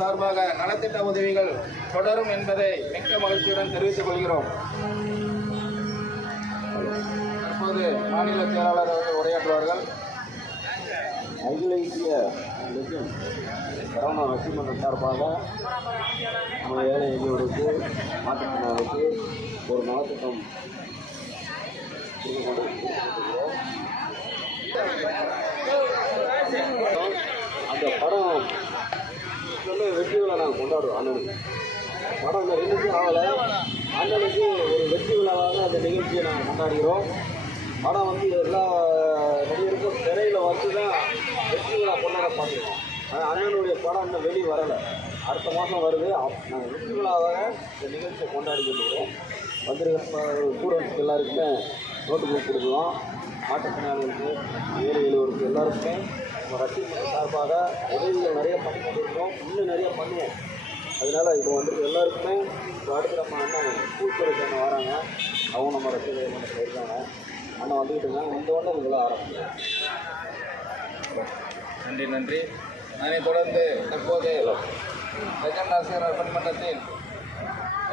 சார்பாக நலத்திட்ட உதவிகள் தொடரும் என்பதை மிக்க மகிழ்ச்சியுடன் தெரிவித்துக் கொள்கிறோம். தற்போது மாநில செயலாளர் அவர்கள் உரையாற்றுவார்கள். அகில இந்திய கரோனா நசிமன்றம் சார்பாக நம்ம ஏழை எளியோருக்கு மாற்றுத்திறனாளிக்கு ஒரு நலத்திட்டம் அந்த படம் வெற்றி விழா நாங்கள் கொண்டாடுவோம். அண்ணனுக்கு படம் இந்த ரெண்டுக்கும் ஆகலை. அண்ணனுக்கு ஒரு வெற்றி விழாவாக அந்த நிகழ்ச்சியை நாங்கள் கொண்டாடுகிறோம். படம் எல்லா நடிகருக்கும் திரையில் வந்து தான் வெற்றி விழா கொண்டாட பார்த்துருக்கோம். ஆனால் அண்ணனுடைய படம் இன்னும் வெளியே வரலை. அடுத்த மாதம் வருது. நாங்கள் வெற்றி விழாவாக இந்த நிகழ்ச்சியை கொண்டாடி கொண்டிருக்கோம். வந்திருக்க ஸ்டூடெண்ட்ஸ்க்கு எல்லாருக்குமே நோட்டு புக் கொடுக்கலாம். மாற்றுத்திறனாளிகளுக்கு ஏழை எளியோருக்கு எல்லாருக்குமே நம்ம ரசிகர்கள் சார்பாக உதவிகள் நிறைய பண்ணி கொண்டிருக்கோம். இன்னும் நிறைய பண்ணுவோம். அதனால் இப்போ வந்துட்டு எல்லாருக்குமே இப்போ அடுத்து நம்ம அண்ணன் ஸ்கூல் காலேஜ் அண்ணன் வராங்க. அவங்க நம்ம ரசிகர்கள் மன்றத்தில் இருக்காங்க. அண்ணன் வந்துக்கிட்டு இருக்காங்க. இந்த ஒன்று இதெல்லாம் ஆரம்பிக்கிறோம். நன்றி. அதனைத் தொடர்ந்து தற்போது லெஜண்ட் ஆசிரியர் பணிமன்றத்தின்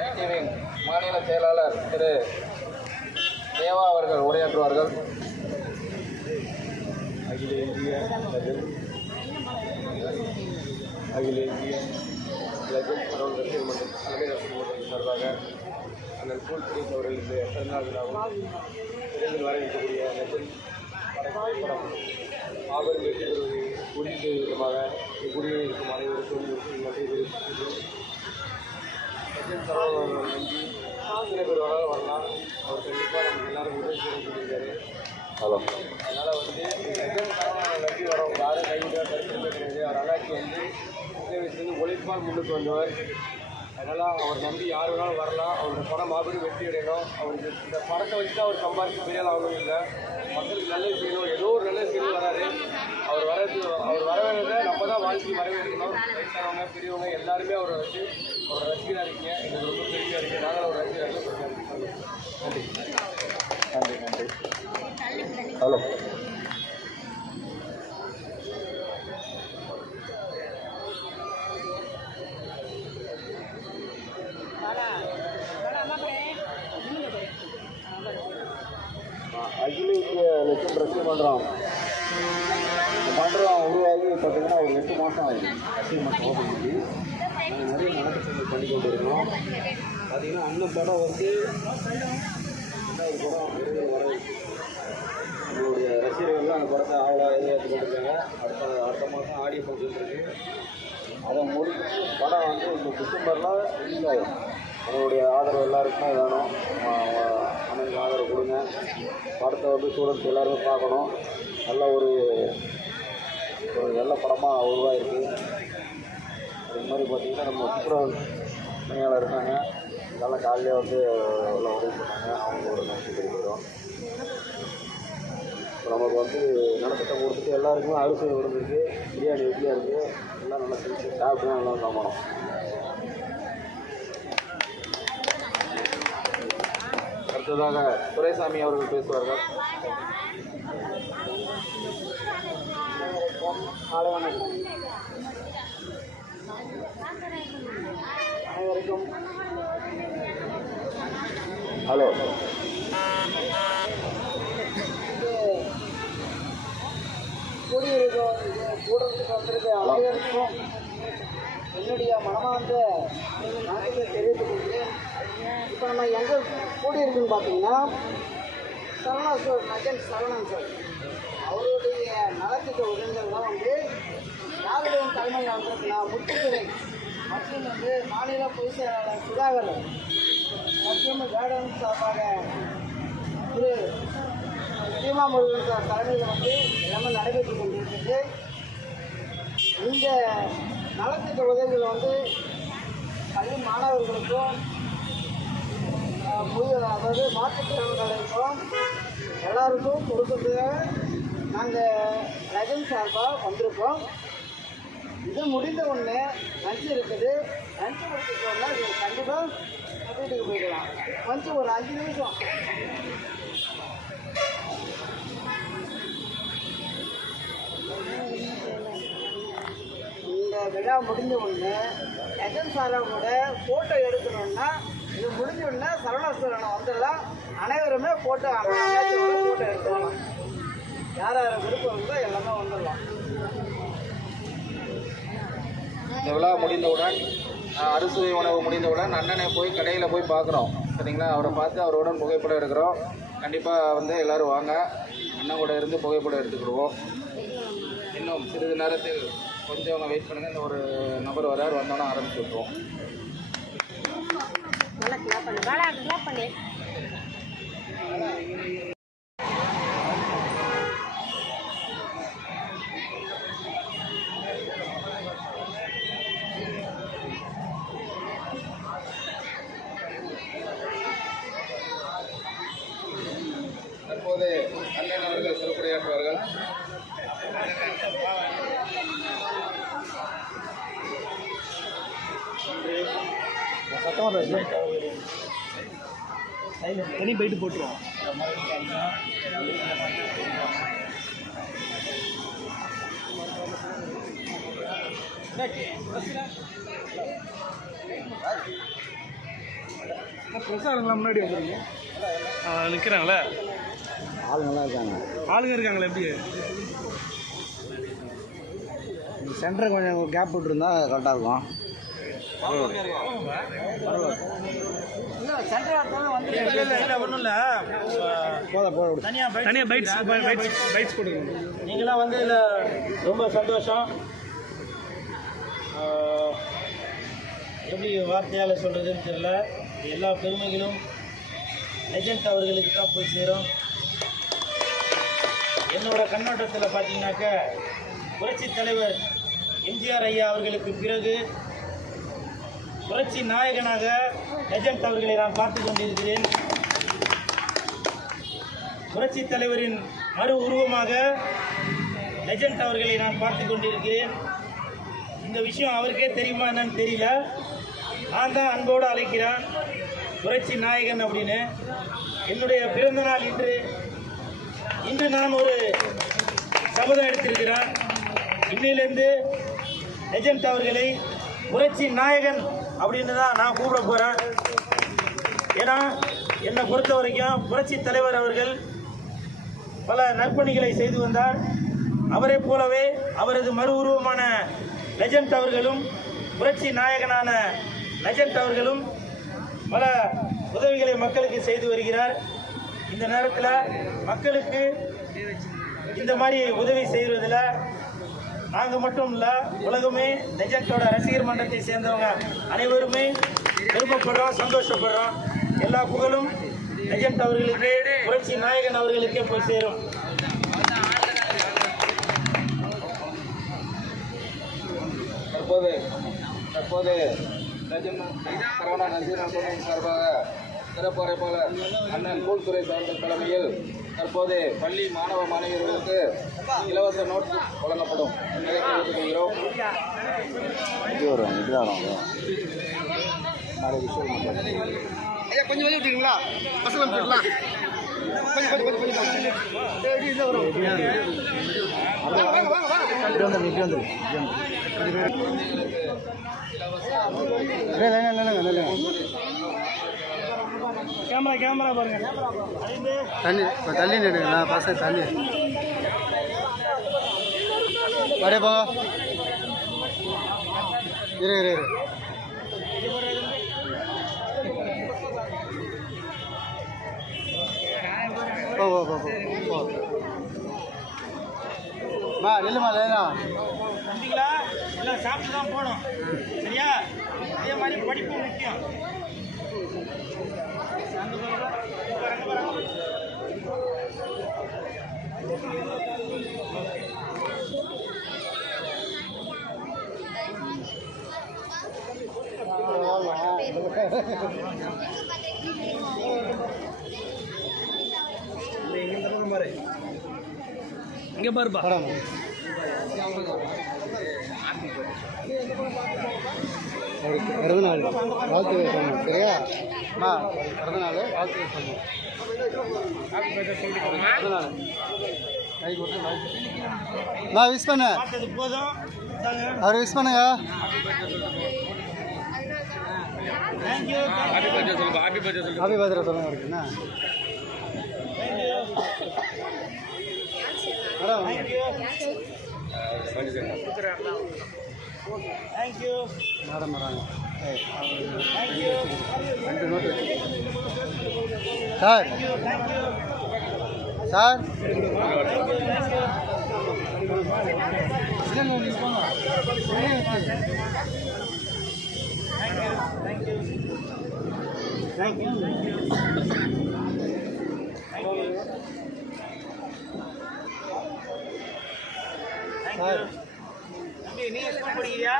ஐடிவிங் மாநில செயலாளர் திரு தேவா அவர்கள் உரையாற்றுவார்கள். அகில இந்திய லெஜண்ட் கடவுள் ரசிகர் மன்றம் தலைமை ரசிகர் மன்றத்தின் சார்பாக அண்ணன் ஸ்கூல் பிரிஸ் அவர்களுக்கு பிறந்தநாள் விழாவும் விரைவில் வர இருக்கக்கூடிய லெஜண்ட் படம் மாபெரும் வெற்றி பெறுவதை உறுதி செய்யும் விதமாக இக்குடியில் இருக்கும் அனைவருக்கும் நன்றி தெரிவித்துள்ளோம். லெஜண்ட் சரவணன் அவர்கள் நன்றி எத்தனை பேர் வேணாலும் வரலாம். அவர் கண்டிப்பாக நமக்கு எல்லாரும் உதவி செய்திருக்காரு. ஹலோ. அதனால் லெஜண்ட் சரவணன் நன்றி வரவங்க யாரும் கைவிட கருத்து கிடையாது. அவர் அல்லாட்சி உதவி செய்து உழைப்பால் முன்னுக்கு வந்தவர். அதனால் அவர் நம்பி யார் வேணாலும் வரலாம். அவரோட படம் மாபெரும் வெற்றி அடையணும். அவருக்கு இந்த படத்தை வச்சு தான் அவர் சம்பாதிக்க பெரிய ஆகணும் இல்லை, மக்களுக்கு நல்லது செய்யணும். ஏதோ ஒரு நல்லது செய்யணும் வராரு. அவர் வரவேறதை நம்ம தான் வாழ்க்கை வரவேற்கணும். வயசானவங்க பெரியவங்க எல்லாருமே அவரை வச்சு அவரை ரசிகராக இருக்கீங்க. எங்களுக்கு ரொம்ப பெருமையாக இருக்குது. நாங்களும் அவர் ரசிகராக நன்றி. ஹலோ. அகில இந்திய லெஜண்ட் ரசிகர் மன்றம் உருவாகி பார்த்தீங்கன்னா ஒரு 8 மாதம் ஆகுது. ரசிகர் மன்றம் ஓப்பன் பண்ணி நாங்கள் நிறைய நலத்திட்டங்கள் பண்ணி கொண்டு இருக்கோம். பார்த்தீங்கன்னா அந்த படம் ரெண்டாவது படம் விரைவில் வர நம்மளுடைய ரசிகர்கள்லாம் அந்த படத்தை ஆவலாக எதிர்பார்த்து கொண்டிருக்காங்க. அடுத்த மாதம் ஆடியோ ஃபங்க்ஷன் இருக்குது. அதை முடிச்சு படம் இந்த டிசம்பரில் ரிலீஸ் ஆகும். அவங்களுடைய ஆதரவு எல்லாருக்குமே வேணும். அண்ணனுக்கு ஆதரவு கொடுங்க. படத்தை ஸ்டூடெண்ட்ஸ் எல்லோருமே பார்க்கணும். நல்ல ஒரு நல்ல படமாக உருவாகிருக்கு. அது மாதிரி பார்த்திங்கன்னா நம்ம துப்புரவு பணியாளர் இருக்காங்க. நல்லா காலையிலே எல்லாம் உதவி பண்ணாங்க. அவங்க ஒரு நன்றி தெரிவிக்கிறோம். நமக்கு நலத்திட்டம் கொடுத்துட்டு எல்லாருக்குமே அரிசி விழுந்துருக்கு, பிரியாணி வெட்டியாக இருக்குது. எல்லாம் நல்லா செஞ்சு சாப்பிட்டு தான் எல்லாம் சாமானம். அடுத்ததாக துரைசாமி அவர்கள் பேசுவார்கள். அனைவருக்கும் ஹலோ. கூடத்துக்கு வந்திருக்க அனைவருக்கும் என்னுடைய மனமார்ந்த நன்றியை தெரிவித்துக் கொள்கிறேன். இப்போ நம்ம எங்கே கூடியிருக்குன்னு பார்த்தீங்கன்னா லெஜண்ட் சரவணன் சார் அவருடைய நலத்திட்ட உதவிகள் தான் யாருடைய தலைமையில் வந்திருக்குன்னா முத்துத்துறை மற்றும் மாநில பொதுச் செயலாளர் சுதாகர் மற்றும் வேடன் சார்பாக திரு சீமாமுருகன் சார் தலைமையில் எல்லாமே நடைபெற்று கொண்டிருக்கிறது. இந்த நலத்திட்ட உதவிகள் பள்ளி மாணவர்களுக்கும் அதாவது மாற்றுத்திறனாளிகளுக்கும் எல்லாருக்கும் கொடுக்கறதுக்காக நாங்கள் லெஜண்ட் சார்பாக வந்திருக்கோம். இது முடிந்த ஒன்று லஞ்சு இருக்குது. லஞ்சு முடிச்சுட்டு வந்தால் இது கண்டிப்பாக வீட்டுக்கு போய்க்கலாம். கொஞ்சம் ஒரு 5 நிமிஷம் இந்த விழா முடிஞ்ச உடனே லெஜண்ட் சாரோட ஃபோட்டோ எடுக்கணும்னா இது முடிஞ்ச உடனே சரவணாசுரனை வந்துடலாம். அனைவருமே ஃபோட்டோ அண்ணாச்சியோட ஃபோட்டோ எடுத்துக்கலாம். யார் யார் விருப்பம் இருக்கோ எல்லாமே வந்துடலாம். இந்த விழா முடிந்தவுடன் அறுசுவை உணவு முடிந்தவுடன் அண்ணனை போய் கடையில் போய் பார்க்குறோம். சரிங்களா? அவரை பார்த்து அவருடன் புகைப்படம் எடுக்கிறோம். கண்டிப்பாக வந்து எல்லோரும் வாங்க, அண்ணன் கூட இருந்து புகைப்படம் எடுத்துக்கிடுவோம். இன்னும் சிறிது நேரத்தில் கொஞ்சம் வெயிட் பண்ணுங்கள். இந்த ஒரு நபர் வரார், வந்தோன்னே ஆரம்பிச்சு விட்டுருவோம். தற்போது அண்ணன் அவர்கள் சிறப்புரையாற்றுவார்கள். தனி போயிட்டு போட்டுருவோம். பிரசாரங்களா முன்னாடி வந்துருங்க. நிற்கிறாங்களே ஆளுங்கெல்லாம் இருக்காங்க. ஆளுங்க இருக்காங்களே எப்படி சென்டரை கொஞ்சம் கேப் விட்டுருந்தா கரெக்டாக இருக்கும். ஒன்றும் இல்லை, தனியாக பைட்ஸ் கொடுங்க. நீங்களாம் வந்து இதில் ரொம்ப சந்தோஷம். எப்படி வார்த்தையால் சொல்கிறதுன்னு தெரியல. எல்லா பெருமைகளும் லெஜண்ட் அவர்களுக்கு தான் போய் சேரும். என்னோட கண்ணோட்டத்தில் பார்த்தீங்கன்னாக்க புரட்சி தலைவர் எம்ஜிஆர் ஐயா அவர்களுக்கு பிறகு புரட்சி நாயகனாக லெஜண்ட் அவர்களை நான் பார்த்து கொண்டிருக்கிறேன். புரட்சி தலைவரின் மறு உருவமாக லெஜண்ட் அவர்களை நான் பார்த்து கொண்டிருக்கிறேன். இந்த விஷயம் அவருக்கே தெரியுமா என்னன்னு தெரியல. நான் தான் அன்போடு அழைக்கிறேன் புரட்சி நாயகன் அப்படின்னு. என்னுடைய பிறந்த நாள் இன்று நான் ஒரு சபதம் எடுத்திருக்கிறேன். இன்னிலிருந்து லெஜண்ட் அவர்களை புரட்சி நாயகன் அப்படின்னு தான் நான் கூப்பிட போகிறேன். ஏன்னா என்னை பொறுத்த வரைக்கும் புரட்சி தலைவர் அவர்கள் பல நற்பணிகளை செய்து வந்தார். அவரை போலவே அவரது மறு உருவமான லெஜண்ட் அவர்களும் புரட்சி நாயகனான லெஜண்ட் அவர்களும் பல உதவிகளை மக்களுக்கு செய்து வருகிறார். இந்த நேரத்தில் மக்களுக்கு இந்த மாதிரி உதவி செய்வதில் நாங்கள் மட்டும் இல்லை, உலகமே லெஜண்டோட ரசிகர் மன்றத்தை சேர்ந்தவங்க அனைவருமே விருப்பப்படுறோம், சந்தோஷப்படுறோம். எல்லா புகழும் லெஜண்ட் அவர்களுக்கு, புரட்சி நாயகன் அவர்களுக்கே போய் சேரும். தற்போது சரவணா நசீர் சார்பாக சிறப்பு அழைப்பாளர் அண்ணன் கூல்துறை அவர்கள் தலைமையில் தற்போது பள்ளி மாணவ மாணவியர்களுக்கு இலவச நோட் வழங்கப்படும். ஐயா கொஞ்சம் வெளியே விட்டீங்களா? பசங்க போயிடலாம். கேமரா பாருங்க. தள்ளி நிடுங்களா? பசங்க தள்ளி வரேப்பா. இரு மா நில்லுமா லேனா. தம்பிங்களா எல்லாம் சாப்பிட்டு தான் போகணும், சரியா? அதே மாதிரி படிப்பு முக்கியம். இங்கே பாருப்பா. பிறந்தநாள் வாழ்த்துக்கள் சொன்னோம், சரியா? அம்மா பிறந்தநாள் வாழ்த்துக்கள் சொன்னோம். பிறந்தநாள் கை கொடுத்து வாழ்த்து. விஷ் பண்ண பார்த்தது போதும். அவர் விஷ் பண்ணுங்க. தேங்க்யூ. ஹாப்பி பர்த்டே சொல்லுங்க. ஹாப்பி பர்த்டே சொல்லுங்க. ஹாப்பி பர்த்டே சொல்லுங்க இருக்குண்ணா. தேங்க்யூ. தேங்க்யூ. மேடம் வராங்க. தேங்க்யூ. 2 note sir. சார் தம்பி நீ ஸ்கூல் படிக்கிறியா?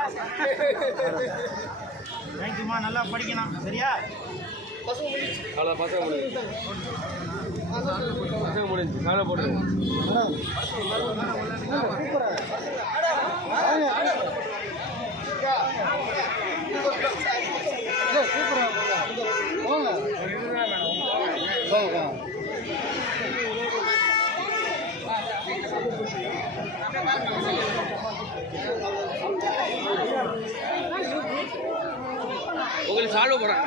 தேங்க்யூமா, நல்லா படிக்கணும் சரியா? அவ்வளோ பசங்க முடிஞ்சு மேலே போட்டு உங்களுக்கு சால்வ் போறாங்க.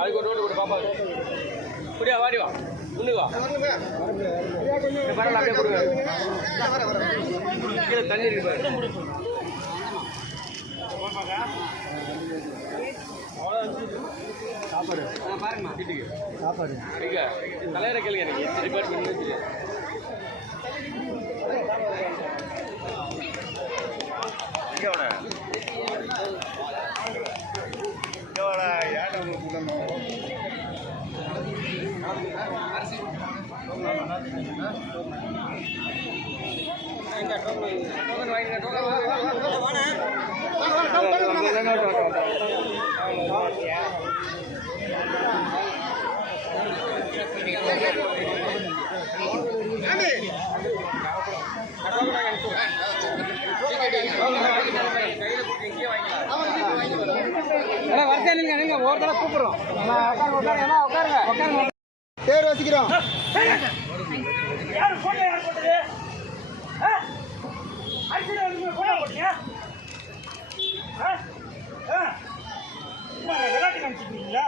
அதுக்கு ஒரு நோட்டு கொடு பாப்பா. புரியா வாடி வா முன்னுக்கு வா. பரவாயில்ல அப்படியே கொடுங்க. கீழே தண்ணி இருக்கு பாரு. சாப்பாடு வீட்டுக்கு சாப்பாடு இங்க தலைவரை கேளுங்க. எனக்கு எத்தனை டிபார்ட்மெண்ட் தெரியும். பேர் வசிக்கிறோம். யார் போட்டோ யார் போட்டது? அரிசியில் வந்து போட்டோ போட்டீங்க? விளையாட்டு காமிச்சிருக்கீங்களா?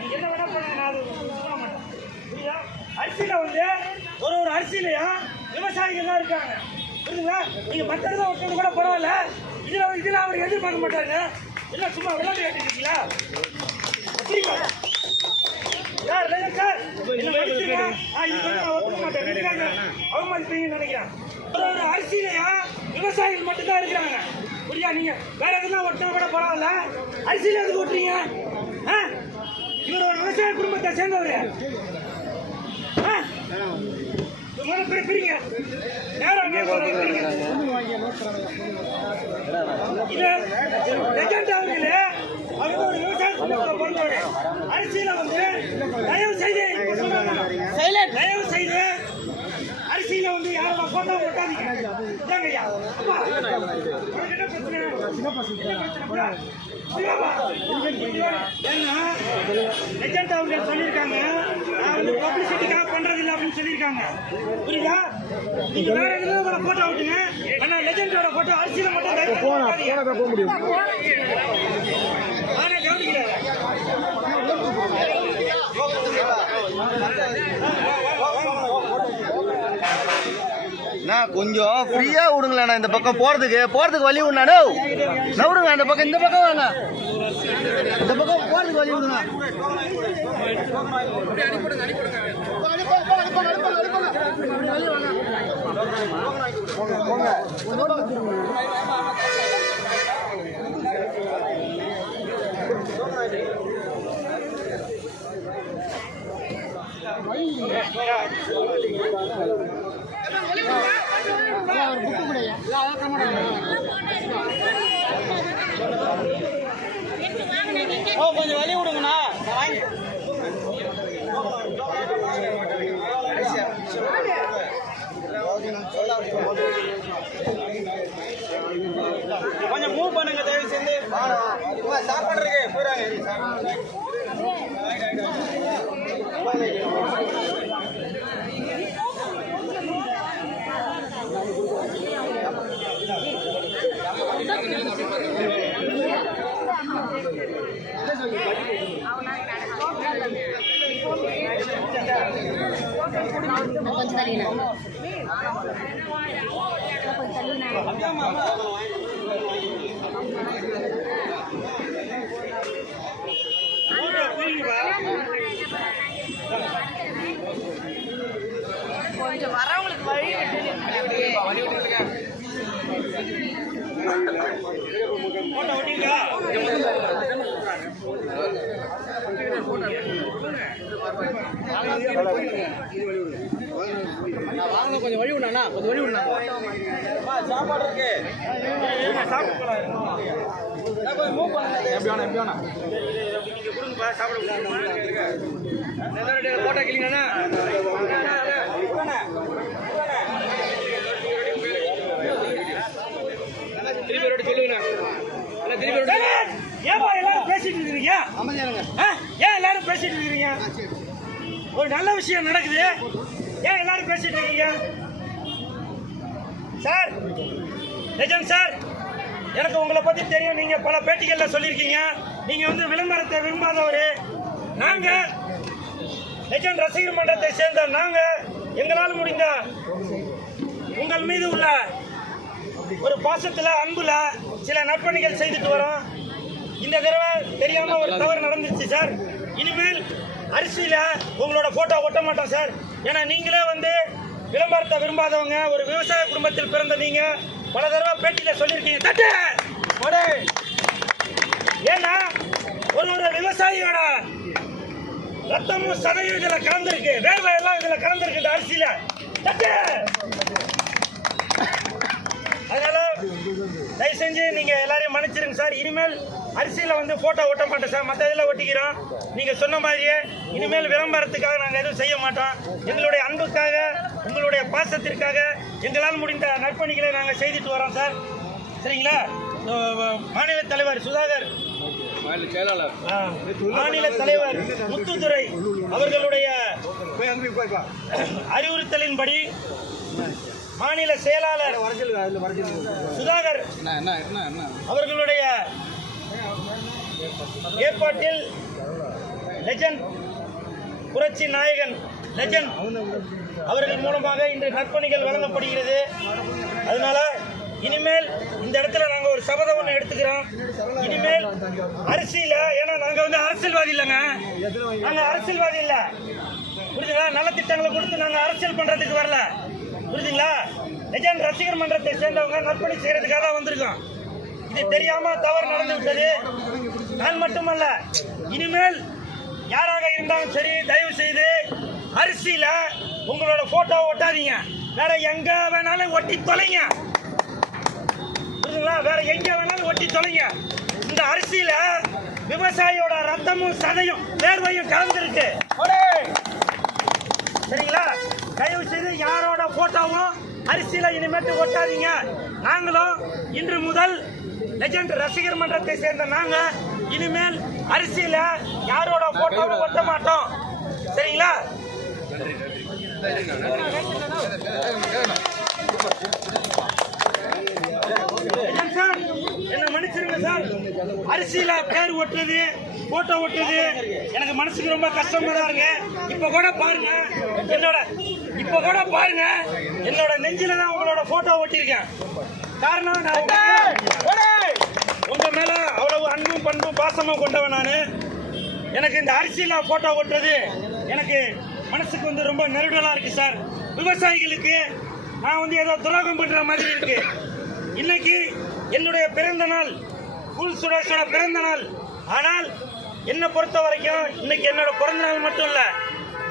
நீங்க என்ன வேணா பண்ணுங்க, நான் அது சொல்ல மாட்டேன். புரியுதா? அரிசியில வந்து ஒரு அரிசியிலையும் விவசாயிகள் தான் இருக்காங்க. புரியுதுங்களா? நீங்க மற்றதுல ஒருத்தவங்க கூட பரவாயில்ல, இதுல அவர் எதிர்பார்க்க மாட்டாங்க. என்ன சும்மா விளையாட்டு கேட்டுருக்கீங்களா? புரியுமா? சார் சார் என்ன மதிப்பீங்க? இது நான் ஒத்துக்க மாட்டேன். அவமதிப்பீங்கன்னு நினைக்கிறேன். ஒரு அரிசியிலையா விவசாயிகள் மட்டும்தான் இருக்கிறாங்க. புரியா? நீங்க வேற எதுனா ஒருத்தவங்க கூட பரவாயில்ல, அரிசியில எதுக்கு ஓட்டுறீங்க? இவர் ஒரு விவசாய குடும்பத்தை சேர்ந்தவர். பிரிங்க நேரம் இது லெஜண்ட் அவர்களே. அவங்க ஒரு விவசாய குடும்பத்தை பிறந்தவர். அரிசியில வந்து தயவு செய்து அரிசியில வந்து யாரோட போட்டோ போட்டாதீங்க. ஐயா லெஜண்ட் அவங்க சொல்லியிருக்காங்க, நான் வந்து பப்ளிசிட்டிக்காக பண்றதில்லை அப்படின்னு சொல்லியிருக்காங்க. புரியுதா? நீங்க வேற எதுவும் போட்டோ விட்டுங்க, ஆனா லெஜண்டோட போட்டோ அரிசியில மட்டும் போக முடியும். ஆனா கவனிக்கிறேன். நான் கொஞ்சம் ஃப்ரீயா விடுங்களேண்ணா. இந்த பக்கம் போறதுக்கு வழி விடணா. நவுடுங்க அந்த பக்கம். இந்த பக்கம் வாங்க. இந்த பக்கம் போறதுக்கு வழி விடுங்க. கொஞ்சம் வழி விடுங்கண்ணா. சாப்பாடு இருக்கு போயிடாங்க கொஞ்சம் தள்ளினா கொஞ்சம் வரவங்களுக்கு வழி போட்டோ ஓட்டிங்களா? கொஞ்சம் வழி விடணா கொஞ்சம் வழி விடணா சாப்பாடு இருக்கு சாப்பிட்டு போலாம். கொஞ்சம் மூவ் பண்ணுங்க கொடுங்கப்பா, சாப்பிட போட்டோ கிளிங்கண்ணா திருப்பி ரோடு சொல்லுங்கண்ணா திருப்பி ரோடு ஏன்பா எல்லாரும் பேசிட்டு இருக்கிறீங்க? ஏன் எல்லாரும் பேசிட்டு இருக்கிறீங்க? ஒரு நல்ல விஷயம் நடக்குது, ஏன் எல்லாரும் பேசிட்டு இருக்கீங்க? சார், லெஜண்ட் சார், எனக்கு உங்களை பத்தி தெரியும். நீங்க பல பேட்டிகள்ல சொல்லியிருக்கீங்க, நீங்க வந்து விளம்பரத்தை விரும்பாதவர். நாங்க லெஜண்ட் ரசிகர் மன்றத்தை சேர்ந்த நாங்க எங்களால் முடிந்த உங்கள் மீது உள்ள ஒரு பாசத்துல அன்புல சில நற்பணிகள் செய்துட்டு வரோம். இந்த தடவை தெரியாம ஒரு தவறு நடந்துச்சு சார். இனிமேல் அரிசியில உங்களோட போட்டோ ஒட்ட மாட்டோம் சார். ஏன்னா நீங்களே வந்து விளம்பரத்தை விரும்பாதவங்க, ஒரு விவசாய குடும்பத்தில் பிறந்த நீங்க பல தடவை பேட்டியில சொல்லியிருக்கீங்க. தட்டு ஏன்னா ஒரு விவசாயியோட ரத்தமும் சதையும் இதுல கலந்துருக்கு, வேர்வை எல்லாம் இதுல கலந்துருக்கு இந்த அரிசியில. தட்டு அதனால தயவு செஞ்சு நீங்க எல்லாரையும் மன்னிச்சிருங்க சார். இனிமேல் அரிசியில வந்து போட்டோ ஒட்ட மாட்டோம் சார், மற்ற இதில் ஒட்டிக்கிறோம். நீங்க சொன்ன மாதிரியே இனிமேல் விளம்பரத்துக்காக நாங்கள் எதுவும் செய்ய மாட்டோம். எங்களுடைய அன்புக்காக, உங்களுடைய பாசத்திற்காக எங்களால் முடிந்த நற்பணிகளை நாங்கள் செய்துட்டு வரோம் சார். சரிங்களா? மாநில தலைவர் சுதாகர், செயலாளர் மாநில தலைவர் முத்துதுரை அவர்களுடைய அறிவுறுத்தலின்படி மாநில செயலாளர் சுதாகர் அவர்களுடைய ஏற்பாட்டில் லெஜண்ட் புரட்சி நாயகன் லெஜண்ட் அவர்கள் மூலமாக இன்று நற்பணிகள் வழங்கப்படுகிறது. அதனால இனிமேல் இந்த இடத்துல நாங்க ஒரு சபதம் ஒன்று எடுத்துக்கிறோம். இனிமேல் அரிசியில, ஏன்னா நாங்க வந்து அரசியல்வாதி இல்லைங்க, நாங்க அரசியல்வாதி இல்ல, புரியுதுங்களா? நல்ல திட்டங்களை கொடுத்து நாங்க அரசியல் பண்றதுக்கு வரல, புரியுதுங்களா? லெஜண்ட் ரசிகர் மன்றத்தை சேர்ந்தவங்க நற்பணி செய்யறதுக்காக தான் வந்திருக்கோம். இது தெரியாம தவறு நடந்து விட்டது. நான் மட்டுமல்ல, இனிமேல் யாராக இருந்தாலும் சரி, தயவு செய்து அரிசியில உங்களோட போட்டோ ஒட்டாதீங்க. வேற எங்க வேணாலும் ஒட்டி தொலைங்க, புரியுதுங்களா? வேற எங்க வேணாலும் ஒட்டி தொலைங்க. இந்த அரிசியில விவசாயியோட ரத்தமும் சதையும் வேர்வையும் கலந்துருக்கு. சரிங்களா? தயவு செய்து யாரோட போட்டோவும் அரிசியில இனிமேட்டு ஒட்டாதீங்க. நாங்களும் இன்று முதல் லெஜண்ட் ரசிகர் மன்றத்தை சேர்ந்த நாங்க இனிமேல் அரிசியில யாரோட போட்டோவும் ஒட்ட மாட்டோம். சரிங்களா? சார், என்ன மன்னிச்சிருங்க சார். அரிசியில பேர் ஒட்டுறது, போட்டோ ஒட்டுறது எனக்கு மனசுக்கு ரொம்ப கஷ்டமா தான் இருக்கு. இப்ப கூட பாருங்க, என்னோட நெஞ்சில தான் உங்களோட போட்டோ ஒட்டியிருக்கேன். காரணம், நான் உங்க மேல அவ்வளவு அன்பும் பண்பும் பாசமும் கொண்டவன் நானு. எனக்கு இந்த அரிசியில போட்டோ ஒட்டுறது எனக்கு மனசுக்கு வந்து ரொம்ப நெருடலா இருக்கு சார். விவசாயிகளுக்கு நான் வந்து ஏதோ துரோகம் பண்ற மாதிரி இருக்கு. இன்னைக்கு என்னுடைய பிறந்த நாள், கூல் சுரேஷோட பிறந்த நாள். ஆனால் என்னை பொறுத்த வரைக்கும் இன்னைக்கு என்னோட பிறந்த நாள் மட்டும் இல்ல,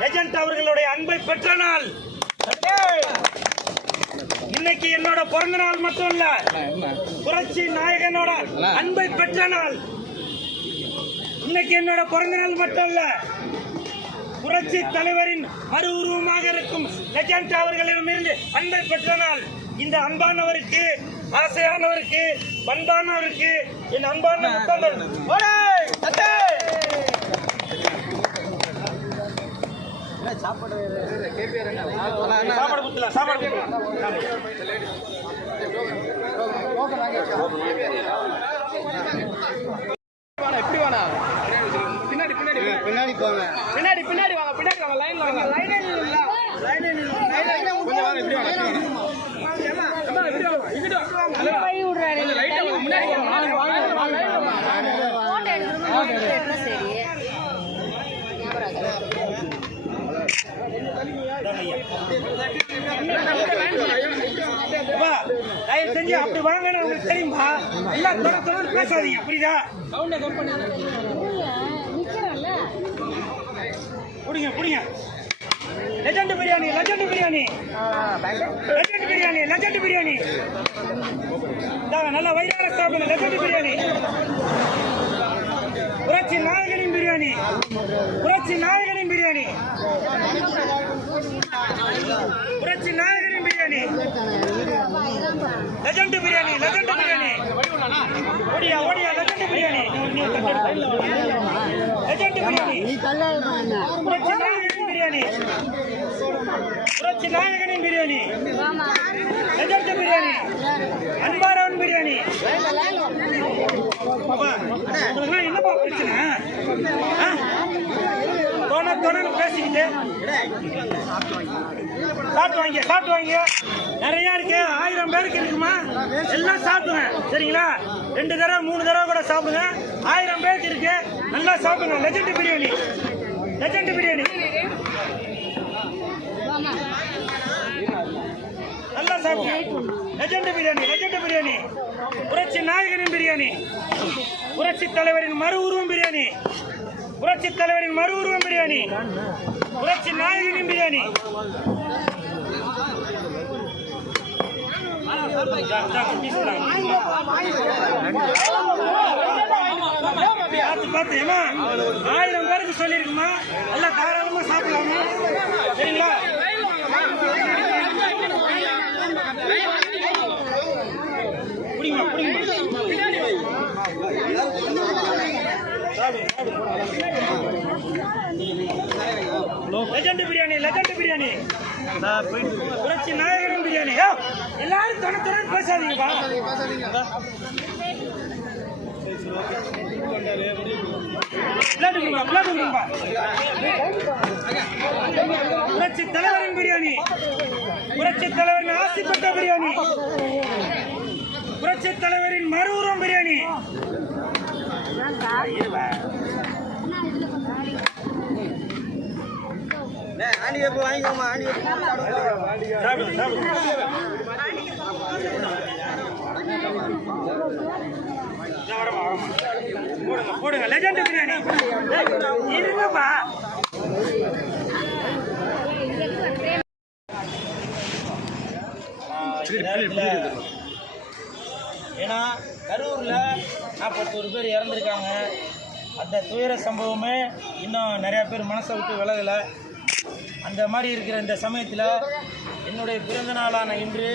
லெஜண்ட் அவர்களுடைய அன்பை பெற்ற நாள். இன்னைக்கு என்னோட பிறந்த நாள் மட்டும் இல்ல, புரட்சி நாயகனோட அன்பை பெற்ற நாள். இன்னைக்கு என்னோட பிறந்த நாள் மட்டும் இல்ல, புரட்சி தலைவரின் மறு உருவமாக இருக்கும் லெஜண்ட் அவர்களிடமிருந்து அன்பை பெற்ற நாள். இந்த அன்பானவருக்கு ஆசையானவருக்கு பண்பானவருக்கு என் அன்பான முத்தங்கள். சாப்பாடு கொடுக்கலாம், சாப்பாடு கொடுக்கலாம். எப்படி வேணா பின்னாடி பின்னாடி பின்னாடி போங்க. பின்னாடி பின்னாடி வாங்க, பின்னாடி வாங்க, லைன்ல வாங்க. கொஞ்சம் வாங்க, இப்படி வாங்க. தயவு செஞ்சு அப்படி வாங்க, உங்களுக்கு தெரியுமா? எல்லாம் தொடர்ந்து பேசாதீங்க, புரியுதா? புடிங்க புடிங்க. Legend biryani, legend biryani, legend biryani, legend biryani. நல்லா வயிறார சாப்பிடுங்க. லெஜெண்ட் பிரியாணி, புரட்சி நாயகனின் பிரியாணி, புரட்சி நாயகனின் பிரியாணி, புரட்சி நாயகனின் பிரியாணி, லெஜெண்ட் பிரியாணி, லெஜெண்ட் பிரியாணி. ஓடியா ஓடியா, லெஜெண்ட் பிரியாணி, லெஜெண்ட் பிரியாணி, புரட்சி நாயகனின் பிரியாணி, புரட்சி நாயகனின் பிரியாணி, லெஜெண்ட் பிரியாணி, அன்பாரவன் பிரியாணி. உங்களுக்கு என்னப்பா பிரச்சனை? தோணு பேசிக்கிட்டு சாப்பிட்டு வாங்க. நிறைய இருக்கு, 1000 பேருக்கு இருக்குமா? எல்லாம் சாப்பிடுவேன், சரிங்களா? 2 தடவை 3 தடவை கூட சாப்பிடுங்க. 1000 பேருக்கு இருக்கு, நல்லா சாப்பிடுங்க. லெஜெண்ட் பிரியாணி, லெஜெண்ட் பிரியாணி, நல்லா சாப்பிடுங்க. லெஜெண்ட் பிரியாணி, லெஜெண்ட் பிரியாணி, புரட்சி நாயகனின் பிரியாணி, புரட்சி தலைவரின் மறு உருவம் பிரியாணி, புரட்சி தலைவரின் மறு உருவம் பிரியாணி, புரட்சி நாயகனின் பிரியாணி. பார்த்து ஏமா 1000 பேருக்கு சொல்லியிருக்குமா? எல்லாம் தாராளமா சாப்பிடலாமா? சரிங்களா? புடிங்க லெஜெண்ட் பிரியாணி, லெஜெண்ட் பிரியாணி, புரட்சி நாயகன் பிரியாணி. எல்லாரும் தொடர்ந்து பேசாதீங்கப்பா. புரட்சி தலைவரின் பிரியாணி, புரட்சி தலைவரின் ஆசைப்பட்ட பிரியாணி, புரட்சி தலைவரின் மறு உருவம் பிரியாணி. வாங்கிக்கோமா. போடுங்க லெஜெண்ட் பிரியாணி. இருங்கப்பா. ஏன்னா கரூரில் 41 பேர் இறந்துருக்காங்க. அந்த துயர சம்பவமே இன்னும் நிறையா பேர் மனசை விட்டு விலகலை. அந்த மாதிரி இருக்கிற இந்த சமயத்தில் என்னுடைய பிறந்த நாளான இன்று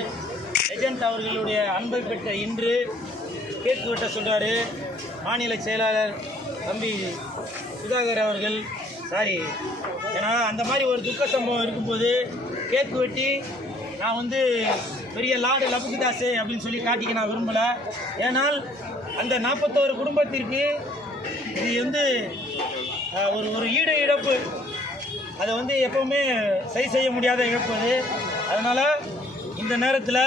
லெஜெண்ட் அவர்களுடைய அன்பை பெற்ற இன்று கேக்கு வெட்ட சொல்கிறாரு மாநில செயலாளர் தம்பி சுதாகர் அவர்கள். ஏன்னா அந்த மாதிரி ஒரு துக்க சம்பவம் இருக்கும்போது கேக்கு வெட்டி நான் பெரிய லாடு லபுக்குதாசே அப்படின்னு சொல்லி காட்டிக்க நான் விரும்பலை. ஏன்னால் அந்த 41 குடும்பத்திற்கு இது ஒரு ஈடு இழப்பு. அதை எப்போவுமே சரி செய்ய முடியாத இழப்பு அது. அதனால் இந்த நேரத்தில்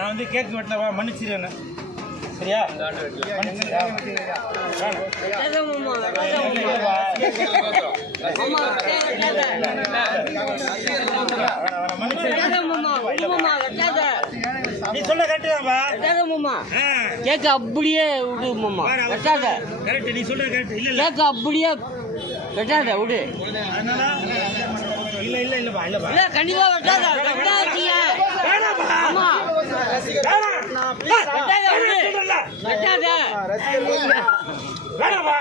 நான் கேக்கு வெட்டினவா மன்னிச்சிடுறேன். சரியா? நீ சொல்ல கரெக்டுதான்பா. கேக்கு அப்படியே விடு மாமா, வெட்டாத. கரெக்ட், நீ சொல்ற கரெக்ட். இல்ல கேக்கு அப்படியே வெட்டாத விடு. அதனால இல்லப்பா இல்ல கண்டிப்பா வெட்டாத. வெட்டாதீங்க. வேணாப்பா. வெட்டாத விடு. வெட்டாத. வேணாப்பா.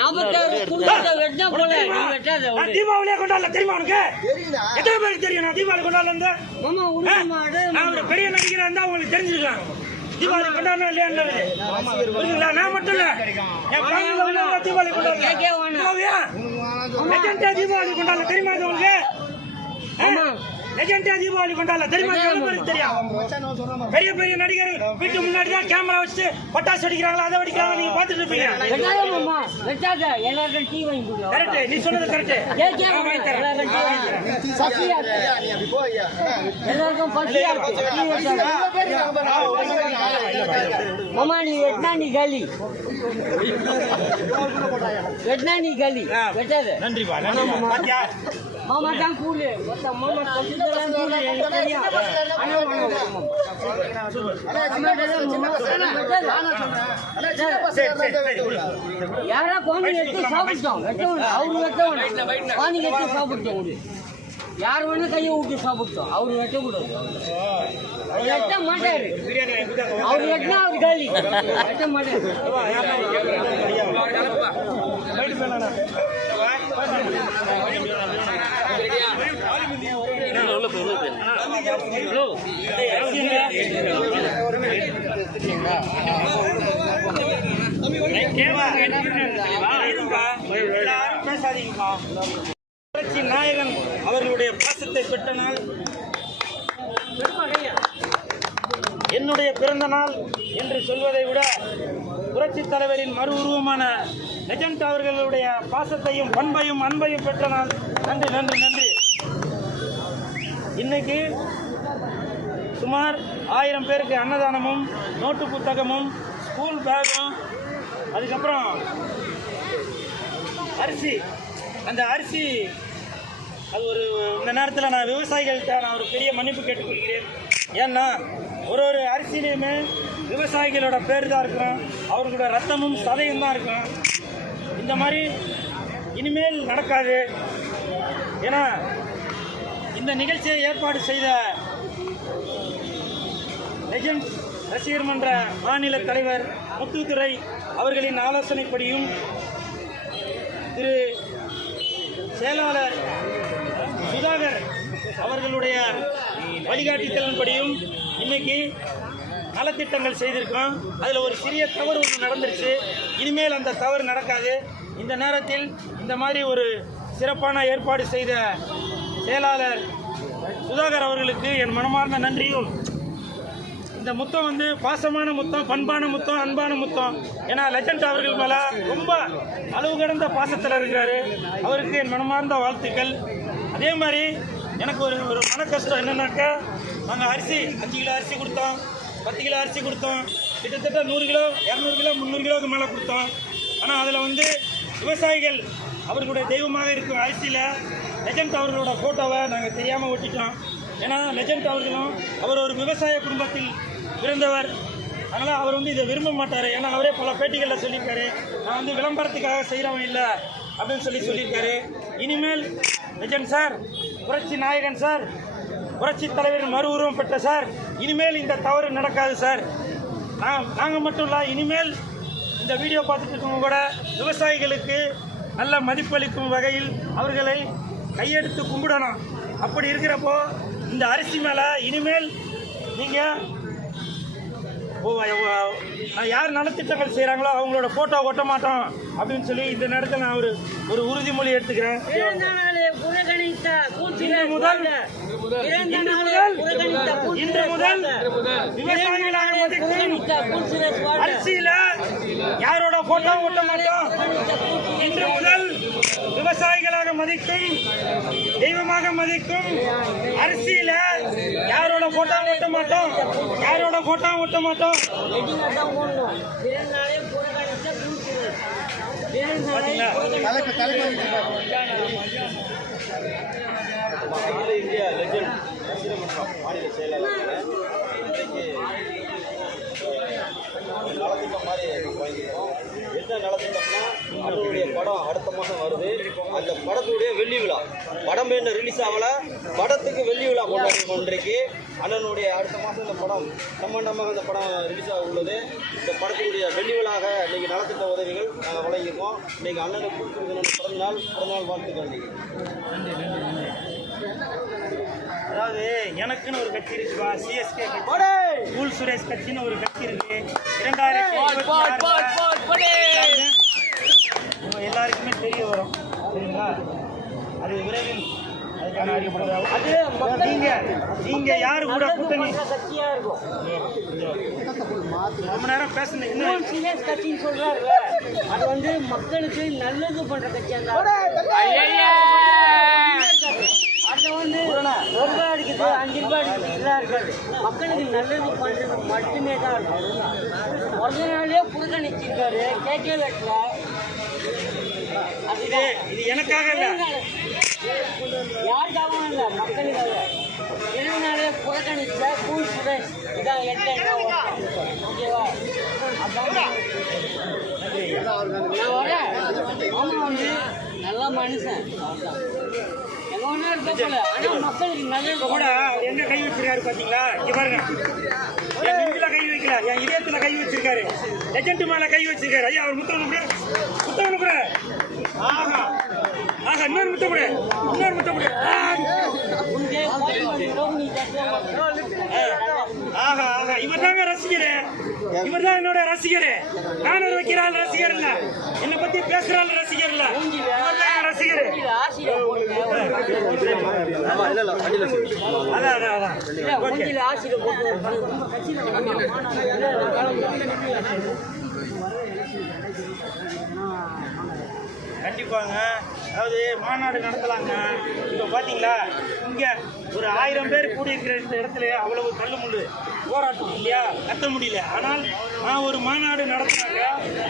46 குடும்பத்தை வெட்டினா போல நீ வெட்டாத விடு. தீபாவளியே கொண்டாடல தெரியுமா உனக்கு? எத்தனை பேருக்கு தெரியும் நான் தீபாவளி கொண்டாடல? மாமா விடு மாமா. நான் ஒரு பெரிய நடிகராக இருந்தா உங்களுக்கு தெரிஞ்சிருக்காங்க. தீபாவளி கொண்டாடணும் இல்லையா? நான் மட்டும் இல்ல, என் ஃபேமிலில உள்ளவங்க தீபாவளி கொண்டாடுறோம். லெஜெண்டா தீபாவளி கொண்டாடல தெரியுமா இது உங்களுக்கு? லெஜெண்டா தீபாவளி கொண்டாடல தெரியுமா? எவ்வளவு பேருக்கு தெரியும்? பெரிய பெரிய நடிகர் வீட்டு முன்னாடி தான் கேமரா வச்சு பட்டாசு வெடிக்கிறாங்களா, அதை வெடிக்கிறாங்க, நீங்க பாத்துட்டு இருப்பீங்க. எல்லாருக்கும் டீ வாங்கி கொடுங்க. கரெக்ட், நீ சொன்னது கரெக்ட். எல்லாருக்கும் பசியா இருக்கு. மாமா நீ வெட்டினா நீ காலி, வெட்டினா நீ காலி, வெட்டாத. நன்றிப்பா, நன்றி. பாத்தியா மாமா தான் கூலு, மாமா கம்ப்யூட்டர் கூலு எனக்கு தெரியும். யாரா குழந்தைங்க எடுத்து சாப்பிட்டோம், வெட்டவும் அவரு வெட்டவும் குழந்தைங்க எடுத்து சாப்பிட்டோம். யார் வேணா கையை விட்டு சாப்பிட்டோம், அவரு வெட்டக்கூடாது. அவர் வெட்ட மாட்டாரு, அவர் வெட்டினா அவர் காலி, வெட்ட மாட்டாரு. புரட்சி நாயகன் அவர்களுடைய பாசத்தை பெற்ற நாள், என்னுடைய பிறந்த நாள் என்று சொல்வதை விட புரட்சி தலைவரின் மறு உருவமான லெஜண்ட் அவர்களுடைய பாசத்தையும் பண்பையும் அன்பையும் பெற்ற நாள். நன்றி நன்றி நன்றி. இன்னைக்கு சுமார் 1000 பேருக்கு அன்னதானமும் நோட்டு புத்தகமும் ஸ்கூல் பேகும், அதுக்கப்புறம் அரிசி, அந்த அரிசி அது ஒரு இந்த நேரத்தில் நான் விவசாயிகள்கிட்ட நான் ஒரு பெரிய மன்னிப்பு கேட்டுக்கொள்கிறேன். ஏன்னா ஒரு அரிசியிலையுமே விவசாயிகளோட பேர் தான் இருக்கும், அவர்களோட ரத்தமும் சதையும் தான் இருக்கும். இந்த மாதிரி இனிமேல் நடக்காது. ஏன்னா இந்த நிகழ்ச்சியை ஏற்பாடு செய்த லெஜண்ட் ரசிகர் மன்ற மாநில தலைவர் முத்துத்துறை அவர்களின் ஆலோசனைப்படியும் திரு செயலாளர் சுதாகர் அவர்களுடைய வழிகாட்டுதலின்படியும் இன்னைக்கு நலத்திட்டங்கள் செய்திருக்கோம். அதில் ஒரு சிறிய தவறு ஒன்று நடந்துருச்சு. இனிமேல் அந்த தவறு நடக்காது. இந்த நேரத்தில் இந்த மாதிரி ஒரு சிறப்பான ஏற்பாடு செய்த செயலாளர் சுதாகர் அவர்களுக்கு என் மனமார்ந்த நன்றியும், இந்த முத்தம் வந்து பாசமான முத்தம், பண்பான முத்தம், அன்பான முத்தம். ஏன்னா லெஜண்ட் அவர்கள் மேலே ரொம்ப அளவு கடந்த பாசத்தில் இருக்கிறாரு. அவருக்கு என் மனமார்ந்த வாழ்த்துக்கள். அதே மாதிரி எனக்கு ஒரு மன கஷ்டம் என்னன்னாக்கா, நாங்கள் அரிசி 5 கிலோ அரிசி கொடுத்தோம், 10 கிலோ அரிசி கொடுத்தோம், கிட்டத்தட்ட 100 கிலோ 200 கிலோ 300 கிலோவுக்கு மேலே கொடுத்தோம். ஆனால் அதில் வந்து விவசாயிகள் அவர்களுடைய தெய்வமாக இருக்கும் அரிசியில் லெஜண்ட் அவர்களோட ஃபோட்டோவை நாங்கள் தெரியாமல் ஒட்டிட்டோம். ஏன்னா லெஜண்ட் அவர்களும் அவர் ஒரு விவசாய குடும்பத்தில் பிறந்தவர், அதனால் அவர் வந்து இதை விரும்ப மாட்டார். ஏன்னா அவரே பல பேட்டிகளில் சொல்லியிருக்காரு, நான் வந்து விளம்பரத்துக்காக செய்கிறவன் இல்லை அப்படின்னு சொல்லியிருக்காரு. இனிமேல் லெஜண்ட் சார், புரட்சி நாயகன் சார், புரட்சி தலைவரின் மறு உருவம் பெற்ற சார், இனிமேல் இந்த தவறு நடக்காது சார். நாங்கள் மட்டும் இல்லை, இனிமேல் இந்த வீடியோ பார்த்துட்டு இருக்கவங்க கூட விவசாயிகளுக்கு நல்ல மதிப்பளிக்கும் வகையில் அவர்களை கையெடுத்து கும்பிடணும். அப்படி இருக்கிறப்போ இந்த அரிசி மேலே இனிமேல் நீங்கள் யார் நலத்திட்டங்கள் செய்கிறாங்களோ அவங்களோட ஃபோட்டோ ஒட்ட மாட்டோம் அப்படின்னு சொல்லி இந்த நேரத்தில் நான் ஒரு உறுதிமொழி எடுத்துக்கிறேன். இன்று முதல் விவசாயிகளாக மதிக்கும் அரிசியில யாரோட போட்டோ ஒட்ட மாட்டோம். இன்று முதல் விவசாயிகளாக மதிக்கும், தெய்வமாக மதிக்கும் அரிசியில யாரோட போட்டோ ஒட்ட மாட்டோம், யாரோட போட்டோ ஒட்ட மாட்டோம். அகில இந்திய லெஜண்ட் ரசிகர் மன்றம் மாநில செயலாளர் இன்றைக்கு நலத்திட்டம் மாதிரி வாங்கியிருக்கோம். என்ன நலத்திட்டம்னா, அண்ணனுடைய படம் அடுத்த மாதம் வருது. அந்த படத்துடைய வெள்ளி விழா, படம் என்ன ரிலீஸ் ஆகலை, படத்துக்கு வெள்ளி விழா கொண்டாடுறோம். இன்றைக்கு அண்ணனுடைய அடுத்த மாதம் இந்த படம் சம்பந்தமாக இந்த படம் ரிலீஸ் ஆக உள்ளது. இந்த படத்தினுடைய வெள்ளி விழாக இன்றைக்கி நலத்திட்ட உதவிகள் நாங்கள் வழங்கியிருக்கோம். இன்றைக்கி அண்ணனுக்கு கொடுத்துருக்கணும் பிறந்தநாள் வாழ்த்துக்கள். அதாவது எனக்குன்னு ஒரு கட்சி இருக்குப்பா, சிஎஸ்கே கட்சி. கூல் சுரேஷ் கட்சின்னு ஒரு கட்சி இருக்கு. 2026 எல்லாருக்குமே தெரிய வரும். சரிங்களா? அது விரைவில் அதுக்கான அறிவிப்பு. அது நீங்க யாரு கூட கூட்டணி கட்சியா இருக்கும். ரொம்ப நேரம் பேசுனீங்க. கூல் சுரேஷ் கட்சின்னு சொல்றாரு, அது வந்து மக்களுக்கு நல்லது பண்ற கட்சியா இருந்தா அது வந்து 1 ரூபாய் அடிக்குது 5 ரூபாய் அடிக்குது இதெல்லாம் இருக்காது. மக்களுக்கு நல்லது பண்றது மட்டுமே தான் இருக்கும். ஒரு நாளே புறக்கணிச்சிருக்காரு கேட்கல. இது எனக்காக இல்ல, யாருக்காகவும் இல்லை, மக்களுக்காக. 2 நாளே புறக்கணிச்ச கூல் சுரேஷ் இதான் ஓகேவா? அதான் நான் வரேன். மாமா வந்து நல்ல மனுஷன், எங்க ஒன்றா இருக்க போல. ஆனா மக்களுக்கு நல்லது கூட அவர் எங்க கை வச்சிருக்காரு பாத்தீங்களா? இங்க பாருங்க, என் நெஞ்சில கை வைக்கல, என் இதயத்துல கை வச்சிருக்காரு. லெஜண்ட் மேல கை வச்சிருக்காரு. ஐயா அவர் முத்தம் கூட ஆஹா ஆஹா இன்னொரு முத்தம் கூட ஆஹா ஆஹா இவர் தாங்க ரசிகரு, இவர் தான் என்னோட ரசிகரு. நானும் வைக்கிறாள் ரசிகர் இல்ல, என்னை பத்தி பேசுறாள் ரசிகர் இல்ல, இவர் தான் ரசிகரு. கண்டிப்பாங்க. அதாவது மாநாடு நடத்தலாங்க. இப்போ பார்த்தீங்களா, இங்கே ஒரு 1000 பேர் கூடியிருக்கிற இந்த இடத்துல அவ்வளவு தள்ளுமுள்ளு போராட்டம் இல்லையா, கத்த முடியல. ஆனால் நான் ஒரு மாநாடு நடத்தினாங்க,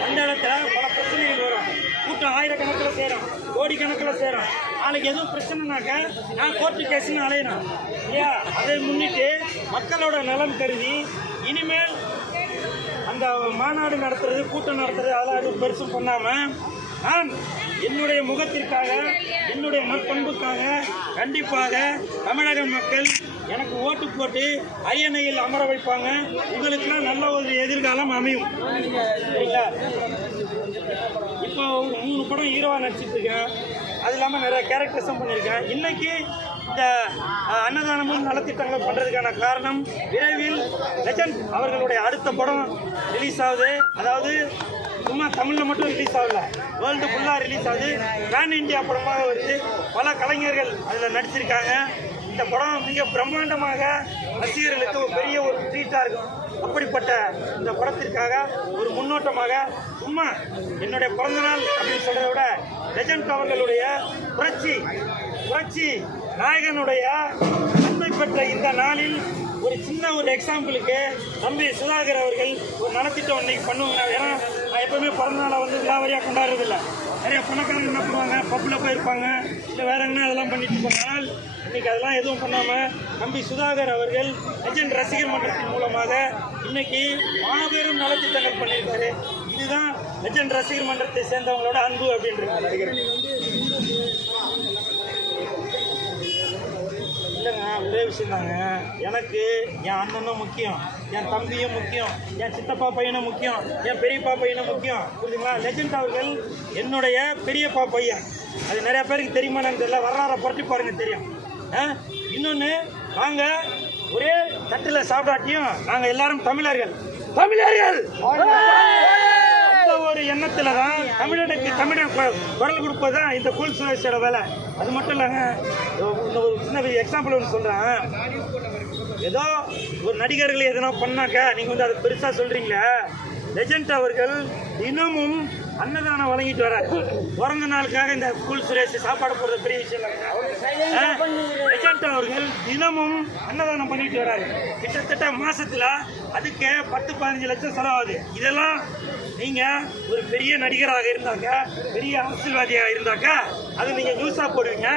அந்த இடத்துல பல பிரச்சனைகள் வரும். கூட்டம் ஆயிரக்கணக்கில் சேரும், கோடிக்கணக்கில் சேரும். நாளைக்கு எதுவும் பிரச்சனைனாக்க நான் கோர்ட்டு கேஸ்ன்னு அலையணும் இல்லையா? அதை முன்னிட்டு மக்களோட நலன் கருதி இனிமேல் அந்த மாநாடு நடத்துறது, கூட்டம் நடத்துறது அதெல்லாம் எதுவும் பெருசும் பண்ணாமல் நான் என்னுடைய முகத்திற்காக, என்னுடைய நற்பண்புக்காக கண்டிப்பாக தமிழக மக்கள் எனக்கு ஓட்டு போட்டு அரியணையில் அமர வைப்பாங்க. உங்களுக்குலாம் நல்ல ஒரு எதிர்காலம் அமையும். சரிங்களா? இப்போ ஒரு 3 படம் ஹீரோவாக நடிச்சிட்டு இருக்கேன். அது இல்லாமல் நிறைய கேரக்டர்ஸும் பண்ணியிருக்கேன். இன்னைக்கு இந்த அன்னதானமும் நலத்திட்டங்களும் பண்ணுறதுக்கான காரணம், விரைவில் லெஜண்ட் அவர்களுடைய அடுத்த படம் ரிலீஸ் ஆகுது. அதாவது சும்மா தமிழில் மட்டும் ரிலீஸ் ஆகல, வேர்ல்டு ஃபுல்லாக ரிலீஸ் ஆகுது. பேன் இந்தியா படமாக வருது. பல கலைஞர்கள் அதில் நடிச்சிருக்காங்க. இந்த படம் மிக பிரம்மாண்டமாக ரசிகர்களுக்கு ஒரு பெரிய ஒரு ட்ரீட்டாக இருக்கும். அப்படிப்பட்ட இந்த படத்திற்காக ஒரு முன்னோட்டமாக சும்மா என்னுடைய பிறந்தநாள் அப்படின்னு சொல்கிறத விட லெஜண்ட் அவர்களுடைய புரட்சி நாயகனுடைய நன்மை பெற்ற இந்த நாளில் ஒரு சின்ன ஒரு எக்ஸாம்பிளுக்கு தம்பி சுதாகர் அவர்கள் ஒரு நலத்திட்டம் இன்னைக்கு பண்ணுவாங்க. ஏன்னா நான் எப்பவுமே பிறந்தநாளை வந்து விழாவரியாக கொண்டாடுறதில்லை. நிறைய பணக்காரங்க என்ன பண்ணுவாங்க, பப்பில் போயிருப்பாங்க, இல்லை வேற என்ன அதெல்லாம் பண்ணிட்டு இருப்பாங்க. ஆனால் இன்னைக்கு அதெல்லாம் எதுவும் பண்ணாமல் தம்பி சுதாகர் அவர்கள் லெஜண்ட் ரசிகர் மன்றத்தின் மூலமாக இன்னைக்கு மாபெரும் நலத்திட்டங்கள் பண்ணியிருக்காரு. இதுதான் லெஜண்ட் ரசிகர் மன்றத்தை சேர்ந்தவங்களோட அன்பு அப்படின்றது. நடிகர் இல்லைங்க, ஒரே விஷயம் தாங்க. எனக்கு என் அண்ணனும் முக்கியம், என் தம்பியும் முக்கியம், என் சித்தப்பா பையனும் முக்கியம், என் பெரியப்பா பையனும் முக்கியம். புரியுதுங்களா? லெஜண்ட் அவர்கள் என்னுடைய பெரியப்பா பையன். அது நிறைய பேருக்கு தெரியுமான்னு தெரியல, வரலாறை புரட்டி பாருங்க தெரியும். இன்னொன்று, நாங்கள் ஒரே தட்டில் சாப்பிடாட்டியும் நாங்கள் எல்லாரும் தமிழர்கள். அந்த ஒரு எண்ணத்துல தான் தமிழன் குரல் கொடுப்பது தான் இந்த கூல் சுரேஷோட வேலை. அது மட்டும் இல்லைங்க, ஒரு சின்ன எக்ஸாம்பிள் ஒன்று சொல்கிறேன். ஏதோ ஒரு நடிகர்கள் எதனா பண்ணாக்க நீங்கள் வந்து அதை பெருசாக சொல்கிறீங்களே, லெஜண்ட் அவர்கள் தினமும் அன்னதானம் வழங்கிட்டு வர்றாரு. பிறந்த நாளுக்காக இந்த கூல் சுரேஷ் சாப்பாடு போடுறது பெரிய விஷயம் இல்லைங்க. லெஜண்ட் அவர்கள் தினமும் அன்னதானம் பண்ணிட்டு வர்றாரு. கிட்டத்தட்ட மாசத்துல அதுக்கு 10-15 லட்சம் செலவாகுது. இதெல்லாம் நீங்க ஒரு பெரிய நடிகராக இருந்தாக்க, பெரிய அரசியல்வாதியாக இருந்தாக்க அதை நீங்க நியூஸா போடுவீங்க.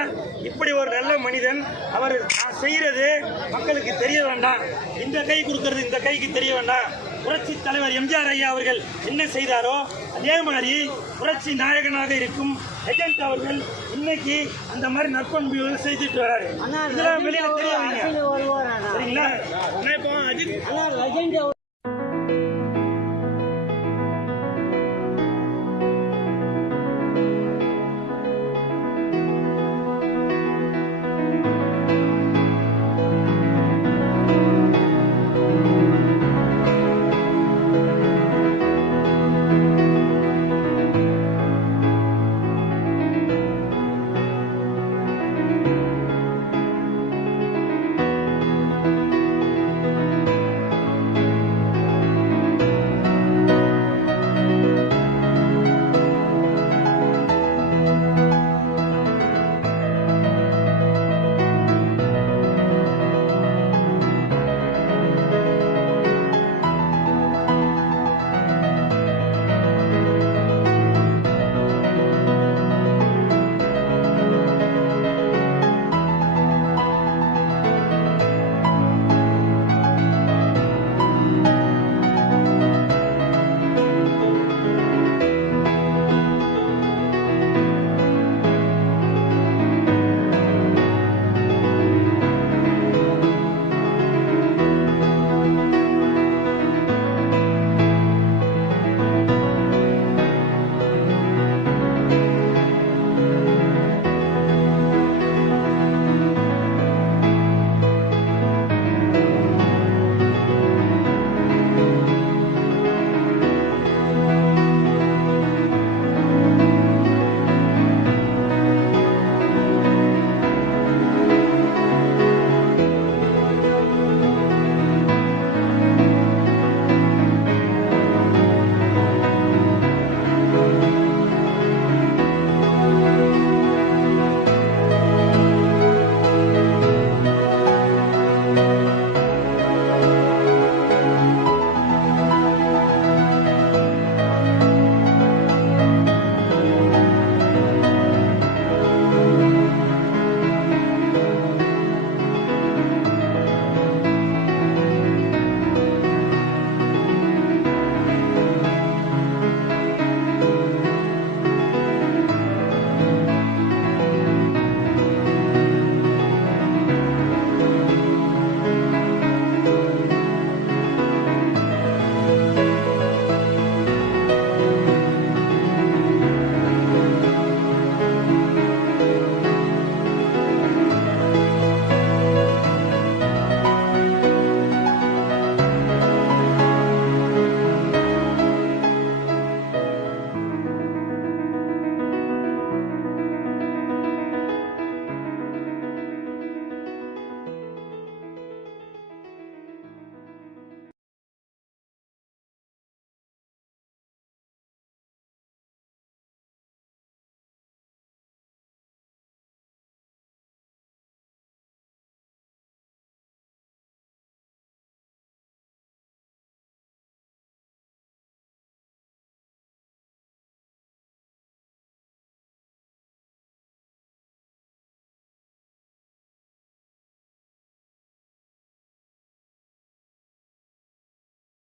இப்படி ஒரு நல்ல மனிதன் அவர் செய்யறது மக்களுக்கு தெரிய வேண்டாம், இந்த கை கொடுக்கறது இந்த கைக்கு தெரிய வேண்டாம். புரட்சி தலைவர் எம்ஜிஆர் ஐயா அவர்கள் என்ன செய்தாரோ அதே மாதிரி புரட்சி நாயகனாக இருக்கும் லெஜண்ட் அவர்கள் இன்னைக்கு அந்த மாதிரி நற்பண்பு செய்துட்டு வராரு. இதெல்லாம் வெளியில தெரியாதீங்க. சரிங்களா? இப்போ அஜித்